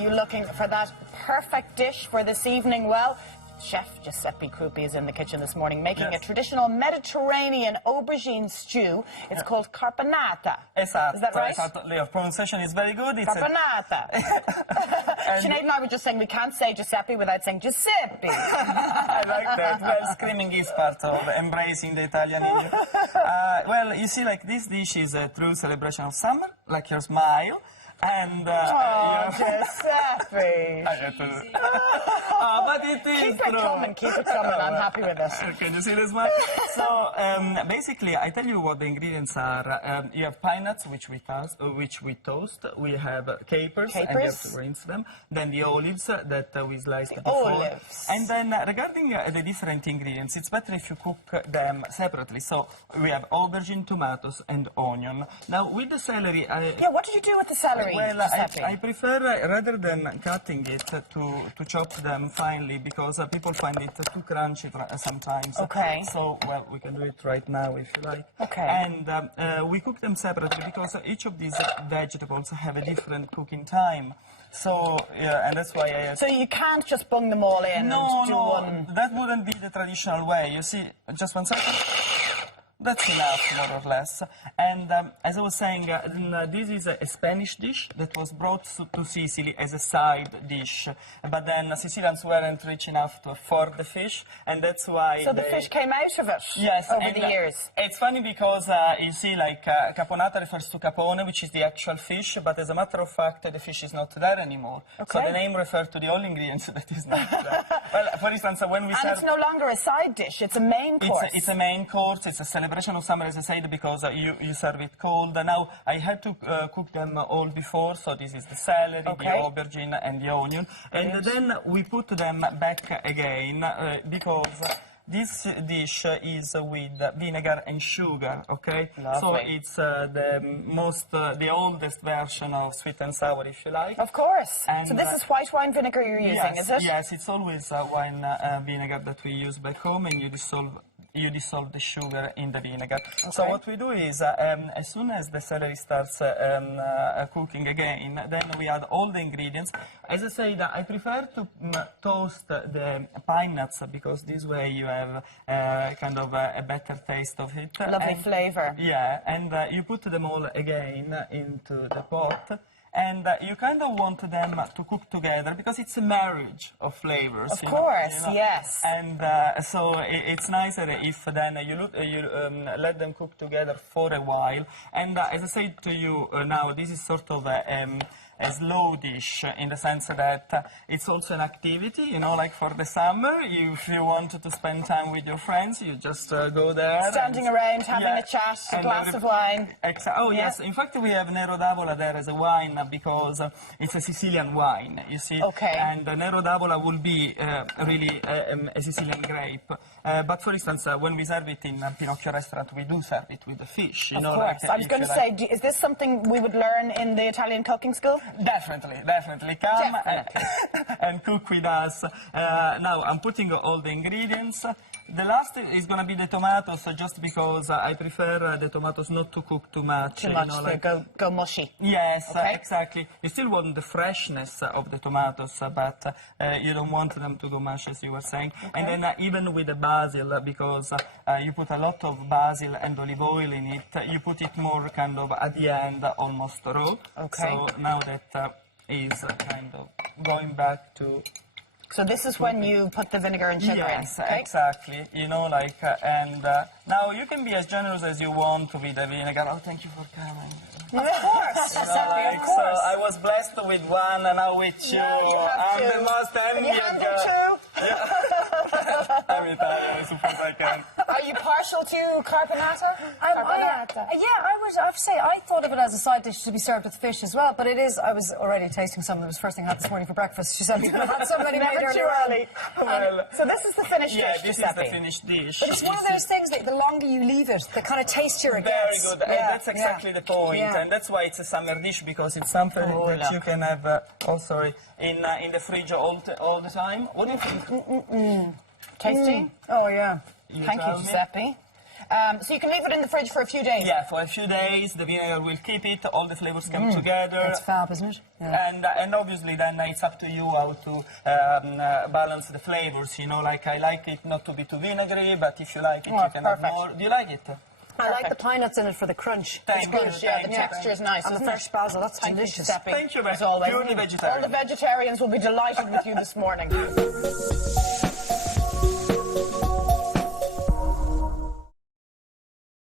you looking for that perfect dish for this evening? Well, Chef Giuseppe Krupi is in the kitchen this morning making a traditional Mediterranean aubergine stew. It's called Caponata. Esatto, is that right? Esatto. Your pronunciation is very good. It's Caponata. Sinead and I were just saying we can't say Giuseppe without saying Giuseppe. I like that. Well, screaming is part of embracing the Italian in you. Well, you see, like, this dish is a true celebration of summer, like your smile. And Giuseppe. But it is Keep it coming, keep it coming. I'm happy with this. Can you see this one? So basically, I tell you what the ingredients are. You have pine nuts, which we toast. We have capers, and you have to rinse them. Then the olives that we sliced before. Olives. And then regarding the different ingredients, it's better if you cook them separately. So we have aubergine, tomatoes, and onion. Now with the celery, what did you do with the celery? Well, I prefer, rather than cutting it, to chop them finely, because people find it too crunchy sometimes. Okay. So, well, we can do it right now if you like. Okay. And we cook them separately because each of these vegetables have a different cooking time. So, yeah, and that's why I... So you can't just bung them all in and do one... that wouldn't be the traditional way. You see, just 1 second. That's enough, more or less. And as I was saying, this is a Spanish dish that was brought to Sicily as a side dish. But then Sicilians weren't rich enough to afford the fish, and that's why the fish came out of it over the years. It's funny because, you see, like, Caponata refers to capone, which is the actual fish, but as a matter of fact, the fish is not there anymore. Okay. So the name refers to the only ingredient that is not there. Well, for instance, when we serve... And it's no longer a side dish, it's a main course. It's a main course, it's a celebration of summer, as I said, because you serve it cold. Now, I had to cook them all before, so this is the celery, the aubergine, and the onion. And then we put them back again, because this dish is with vinegar and sugar, okay? Lovely. So it's the oldest version of sweet and sour, if you like. Of course. And so this is white wine vinegar you're using, is it? Yes, it's always wine vinegar that we use back home, and you dissolve the sugar in the vinegar. Okay. So what we do is, as soon as the celery starts cooking again, then we add all the ingredients. As I said, I prefer to toast the pine nuts, because this way you have kind of a better taste of it. Lovely flavour. Yeah, and you put them all again into the pot. And you kind of want them to cook together, because it's a marriage of flavors. Of course, yes. And so it's nicer if then you let them cook together for a while. And as I said to you now, this is sort of a slow dish, in the sense that it's also an activity, you know, like for the summer. If you want to spend time with your friends, you just go there. Standing around, having a chat, a glass of wine. Oh, yes. In fact, we have Nero d'Avola there as a wine, because it's a Sicilian wine, you see. Okay. And Nero d'Avola will be really a Sicilian grape. But for instance, when we serve it in Pinocchio restaurant, we do serve it with the fish. Of course. I was going to say, is this something we would learn in the Italian cooking school? Definitely. Come and cook with us. Now, I'm putting all the ingredients. The last is going to be the tomatoes, just because I prefer the tomatoes not to cook too much. Too much, you know, like, go mushy. Yes, exactly. You still want the freshness of the tomatoes, but you don't want them to go mushy, as you were saying. Okay. And then even with the basil, because you put a lot of basil and olive oil in it, you put it more kind of at the end, almost raw. Okay. So now that is kind of going back to... So this is when you put the vinegar and sugar in? Yes, exactly. You know, like, and now you can be as generous as you want with the vinegar. Oh, thank you for coming. Of course, Giuseppe, of course. So I was blessed with one, and now with you. I'm the most envious guy. I'm Italian, I suppose I can. Are you partial to Caponata? I thought of it as a side dish to be served with fish as well, but it is, I was already tasting some. It was the first thing I had this morning for breakfast. She said, I've had so many made too early. So this is the finished dish, this is the finished dish. But it's one of those things that the longer you leave it, the kind of tastier it gets. Very good, and that's exactly the point. And that's why it's a summer dish, because it's something that you can have, in the fridge all the time. What do you think? Tasty? Oh, yeah. Thank you, Giuseppe. So you can leave it in the fridge for a few days? Yeah, for a few days. The vinegar will keep it. All the flavors come together. That's fab, isn't it? Yeah. And obviously then it's up to you how to balance the flavors. You know, like I like it not to be too vinegary, but if you like it, you can add more. Do you like it? I like the pine nuts in it for the crunch. It's good, yeah, the texture is nice, and the fresh basil, that's delicious. Thank Thank you, as always. Purely vegetarian. All the vegetarians will be delighted with you this morning.